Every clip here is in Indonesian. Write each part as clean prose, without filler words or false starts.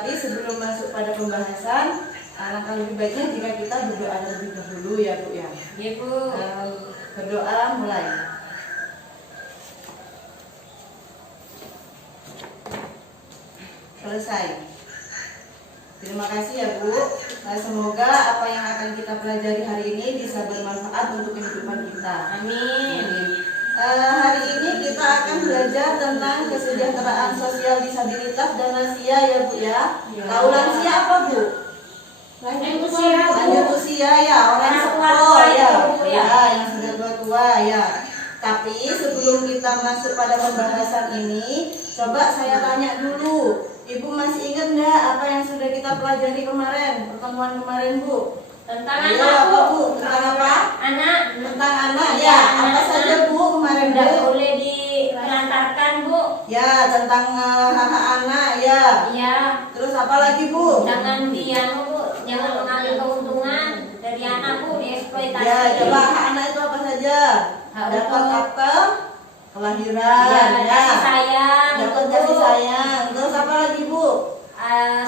Tapi sebelum masuk pada pembahasan, alangkah lebih baiknya jika kita berdoa terlebih dahulu ya Bu ya. Iya Bu. Berdoa mulai. Selesai. Terima kasih ya Bu. Semoga apa yang akan kita pelajari hari ini bisa bermanfaat untuk kehidupan kita. Amin. Hari ini kita akan belajar tentang kesejahteraan sosial disabilitas dan lansia ya Bu ya. Tahu lansia apa Bu? Lanjut usia Bu. Lanjut usia ya, orang sepuh ya, yang sudah tua-tua ya. Tapi sebelum kita masuk pada pembahasan ini, coba saya tanya dulu, Ibu masih ingat enggak apa yang sudah kita pelajari kemarin, pertemuan kemarin Bu? Tentang Ayo, anak apa Bu. Bu? Tentang apa? Anak. Tentang anak ya. Apa saja Bu kemarin Tidak Bu? boleh dilantarkan Bu. Ya, tentang hak anak ya. Iya. Terus apa lagi Bu? Jangan Bu. Jangan mengambil keuntungan dari anak Bu, dieksploitasi. Ya, coba hak anak itu apa saja? Hak Dapat untuk- akte kelahiran, Ya, kasih sayang. dapat Bu. kasih sayang. Terus apa lagi Bu?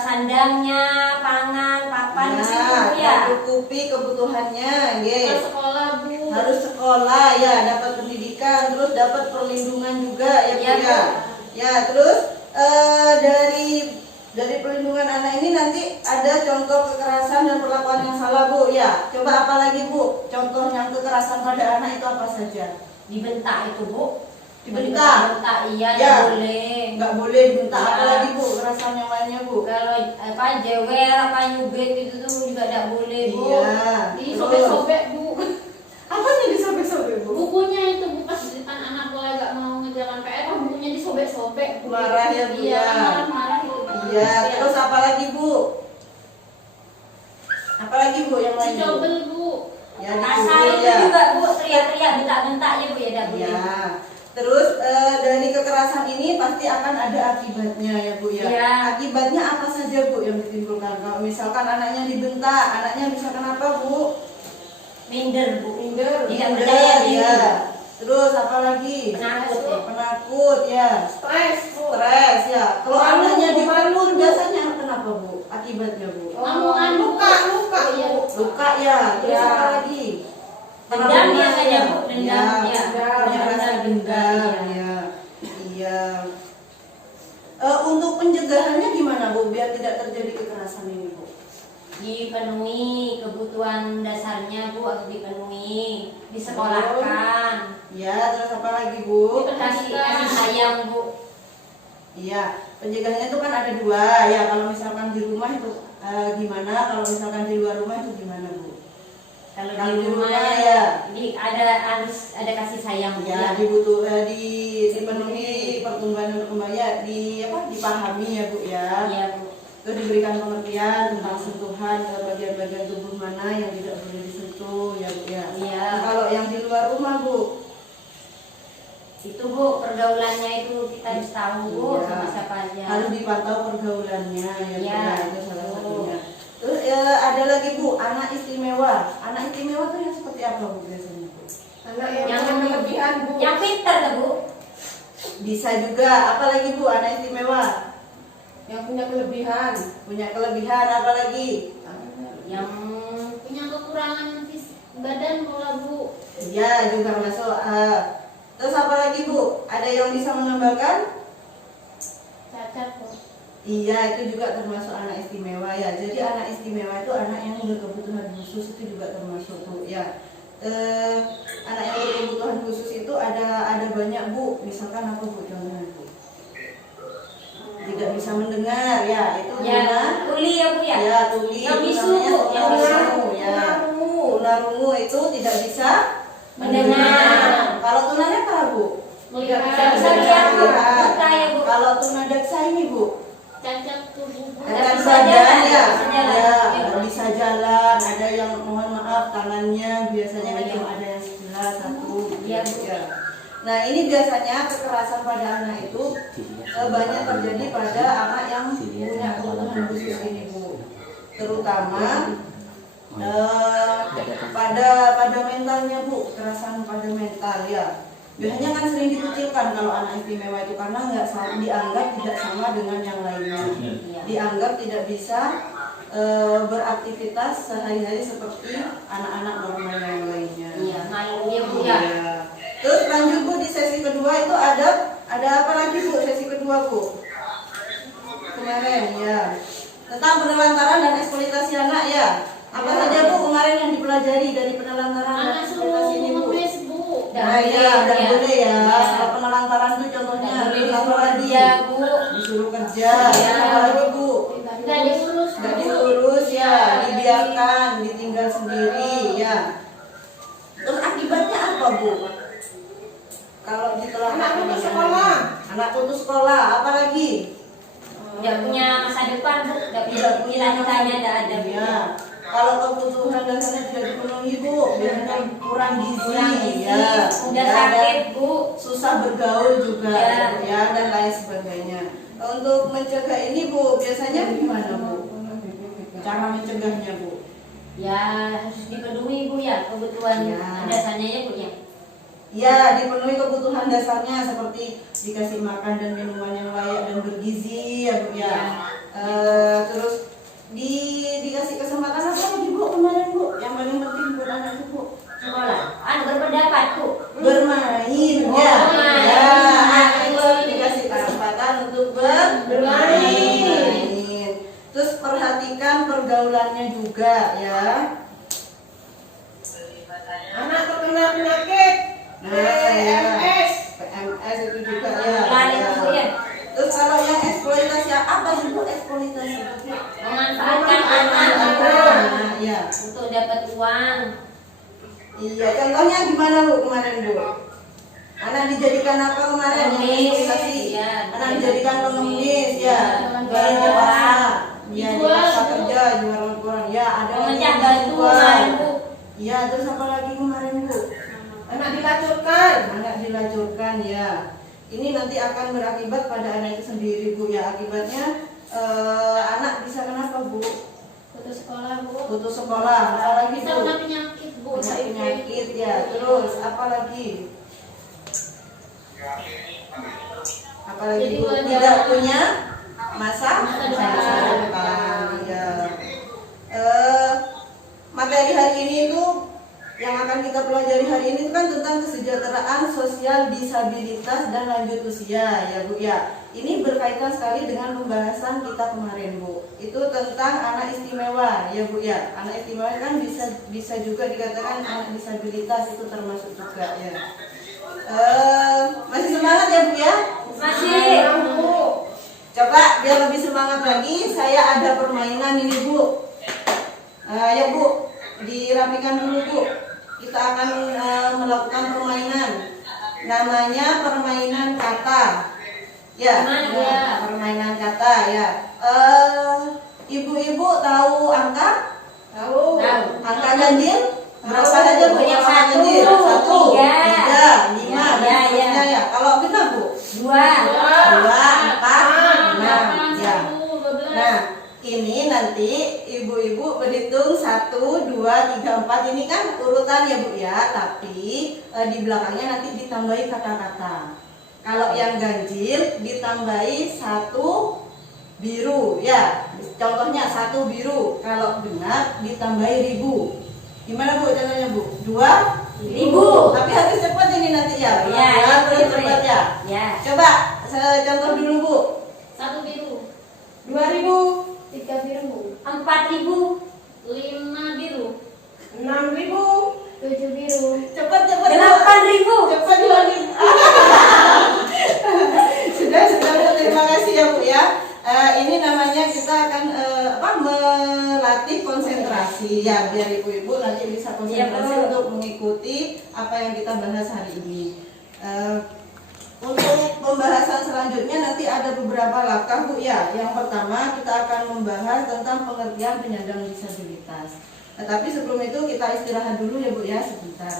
Sandangnya, pangan, papan di situ Bu, ya. Mencukupi kebutuhannya, Harus sekolah Bu. harus sekolah ya, dapat pendidikan, terus dapat perlindungan juga ya Bu Iya, ya. Bu. Ya, terus dari perlindungan anak ini nanti ada contoh kekerasan dan perlakuan yang salah Bu ya. Coba apa lagi Bu? Contoh yang kekerasan pada anak itu apa saja? Dibentak itu Bu. Dibentak? Iya, Ya. nggak boleh. Nggak boleh dibentak. Ya. Apa lagi Bu? Kekerasan yang lainnya Bu? Kalau jewer nyubit itu tuh juga tidak boleh Bu. Iya. Disobek-sobek Bu. Apa sih disobek-sobek Bu? Bukunya itu Bu, pas anak mulai gak mau ngejalan PR, bukunya disobek-sobek Bu. Marah ya, Bu, Iya, ya. marah-marah itu Bu. Iya. Terus apa lagi Bu? Apa lagi Bu yang lain? Bu? Dicobel Bu. Ya, Kasar dicobel, itu ya. juga Bu, teriak-teriak, bentak-bentaknya Bu ya tidak boleh. Ya. Terus dari kekerasan ini pasti akan ada akibatnya ya Bu ya. Iya. Akibatnya apa saja Bu yang ditimbulkan? Kalau misalkan anaknya dibentak, anaknya bisa kenapa Bu? Minder Bu. Minder. Tidak Minder, berdaya diri. ya. Terus apa lagi? Penakut ya. Penakut ya. Stres Bu. Stres ya. Kalau Malu, anaknya malu, dipukul Bu. biasanya kenapa Bu? Akibatnya Bu? Ngamuan Luka Iya. Luka ya. Terus Ya. apa lagi? Dendam biasanya Bu, dendam ya. ya. Punya rasa dendam ya. Iya. Untuk pencegahannya gimana Bu biar tidak terjadi kekerasan ini Bu? Dipenuhi kebutuhan dasarnya Bu, harus dipenuhi, disekolahkan, Ya, terus apa lagi Bu? kasih sayang Bu. Iya, pencegahannya itu kan ada dua ya. Kalau misalkan di rumah itu gimana? Kalau misalkan di luar rumah itu gimana Bu? Kalau Kalau di rumah ya, harus ada kasih sayang Bu, ya ya. dipenuhi pertumbuhan dan perkembangannya dipahami ya Bu ya. Iya Bu. Terus diberikan pengertian tentang sentuhan bagian-bagian tubuh mana yang tidak boleh disentuh ya Bu ya. Iya. Kalau yang di luar rumah Bu, Itu Bu, pergaulannya itu kita harus tahu Bu, Iya. sama siapa aja. harus dipantau pergaulannya ya Bu Iya. ya. Itu salah Bu. satunya. Terus ada lagi Bu, anak istimewa. Anak istimewa itu yang seperti apa Bu biasanya Bu? Anak Yang yang punya kelebihan Bu. Yang pintar kan Bu? Bisa juga. Apa lagi Bu anak istimewa? Yang punya kelebihan. Punya kelebihan apa lagi? Yang Punya kekurangan badan pula Bu. Ya juga masuk. Terus apa lagi Bu? Ada yang bisa menambahkan? Cacat Bu. Iya, itu juga termasuk anak istimewa ya. Jadi anak istimewa itu anak yang berkebutuhan khusus, itu juga termasuk Bu ya. Anak yang berkebutuhan khusus itu ada banyak Bu. Misalkan apa Bu contohnya Bu? Tidak bisa mendengar ya, itu ya tuli ya Bu ya. Ya, tuli. Yang itu bisu, namanya Bu, yang tunarungu, bisu. ya. Tunarungu itu tidak bisa Mendengar. Kalau tunanetra Bu? Melihat. Bisa lihat Bu, Lihat. buta ya Bu. Kalau tunadaksa ini Bu? Cacat tubuh Bu. Cacat bisa badan jalan, ya, bisa jalan. ya, Ya, Bu. bisa jalan. Ada yang mohon maaf tangannya biasanya kan cuma ada yang sebelah satu. Iya, Bu. Ya. Nah ini biasanya kekerasan pada anak itu banyak terjadi pada anak yang punya kebutuhan khusus ini Bu. Terutama pada mentalnya Bu, kekerasan pada mental ya. Biasanya kan sering dikucilkan kalau anak istimewa itu karena dianggap tidak sama dengan yang lainnya, dianggap tidak bisa beraktivitas sehari-hari seperti anak-anak normal yang lainnya. Iya, main dia Bu ya. Iya. Terus lanjut Bu, di sesi kedua itu ada apa lagi Bu? Sesi kedua Bu kemarin ya tentang penelantaran dan eksploitasi anak ya. Apa saja Bu kemarin yang dipelajari dari penelantaran dan Anak suruh eksploitasi ini Bu? ngemis Bu. Nah iya, dan boleh ya. Kalau penelantaran itu contohnya apa lagi? Iya Bu. Disuruh kerja. Iya. Apa lagi Bu? Nggak diurus Nggak Bu. diurus ya, dibiarkan, ditinggal sendiri ya. Terus akibatnya apa Bu? Kalau ditelantarkan Anak putus sekolah. Anak putus sekolah, apa lagi? Tidak punya masa depan Bu. Tidak punya cita-citanya, tidak ada Bu. Ya. Kalau kebutuhan dasarnya tidak dipenuhi Bu, biasanya kurang gizi, ya. Udah Dan sakit Bu. susah bergaul juga, Ya. ya, dan lain sebagainya. Untuk mencegah ini Bu, biasanya gimana Bu? Cara mencegahnya Bu? Ya harus dipenuhi Bu ya kebutuhan Ya. dasarnya ya Bu ya. Ya, dipenuhi kebutuhan dasarnya seperti dikasih makan dan minuman yang layak dan bergizi, ya Bu ya. Terus dikasih kesempatan apa lagi Bu kemarin Bu? Yang paling penting buat anak itu Bu? Sekolah. Berpendapat Bu. Bermain ya. bermain. Ya, anak itu dikasih kesempatan untuk bermain. Terus perhatikan pergaulannya juga ya. Anak terkena penyakit PMS. PMS itu juga ya. Lari Ya. Bu ya. Terus kalau yang eksploitasi apa sih Bu eksploitasi? Memanfaatkan anak Nah, ya. untuk dapat uang. Iya, contohnya gimana Bu kemarin Bu? Anak dijadikan apa kemarin? Yang Pengemis, eksploitasi? ya. Anak dijadikan pengemis ya. Jualan Dipaksa. Ya, Dijual, dipaksa Bu. kerja, jualan koran. Ya, ada lagi Memecah yang batu dijual. kemarin Bu. Iya, terus apa lagi kemarin Bu? Anak dilacurkan. Anak dilacurkan ya. Ini nanti akan berakibat pada anak itu sendiri Bu ya. Akibatnya anak bisa kenapa Bu? Putus sekolah Bu. Putus sekolah. Apalagi Bisa Bu? kena penyakit Bu. Punya HIV. penyakit ya. Terus apa lagi? Apalagi Jadi Bu? wajar. Tidak punya masa depan. Ya. Materi hari ini itu yang akan kita pelajari hari ini itu kan tentang kesejahteraan sosial disabilitas dan lanjut usia ya Bu ya. Ini berkaitan sekali dengan pembahasan kita kemarin Bu. Itu tentang anak istimewa ya Bu ya. Anak istimewa kan bisa juga dikatakan anak disabilitas, itu termasuk juga ya. Masih semangat ya Bu ya? Masih. Bu. Coba biar lebih semangat lagi, saya ada permainan ini Bu. Ya Bu, dirapikan dulu Bu. Kita akan melakukan permainan. Namanya permainan kata. Ya, Ya. permainan kata ya. Ibu-ibu tahu angka? Tahu. Tahu. Angka ganjil? Berapa Tahu. saja Bu? Banyak, Angka satu, ganjil? 1, tiga. 3, 5, dan Ya, seterusnya ya. Kalau genap Bu? 2. 2, 4, 6 ya. 12. Nah, ini nanti ibu-ibu berhitung 1, 2, 3, 4. Ini kan urutan ya Bu ya. Tapi di belakangnya nanti ditambahi kata-kata. Kalau yang ganjil ditambahi 1 biru ya. Contohnya 1 biru. Kalau genap ditambahi 1000. Gimana Bu contohnya Bu? 1000. Tapi harus cepat ini nanti ya. Ya, Pelan-pelan, terus ya, cepat ya. Ya. Coba contoh dulu Bu. 1 biru. 2000. 3 biru. 4000. 5 biru. 6000. 7 biru. Cepat Bu. 8000. Cepat Bu. Sudah Bu, terima kasih ya Bu ya. Ini namanya kita akan melatih konsentrasi ya, biar ibu-ibu nanti bisa konsentrasi Iya, Bu. untuk mengikuti apa yang kita bahas hari ini. Untuk pembahasan selanjutnya nanti ada beberapa langkah Bu ya. Yang pertama kita akan membahas tentang pengertian penyandang disabilitas. Tapi sebelum itu kita istirahat dulu ya Bu ya, sebentar.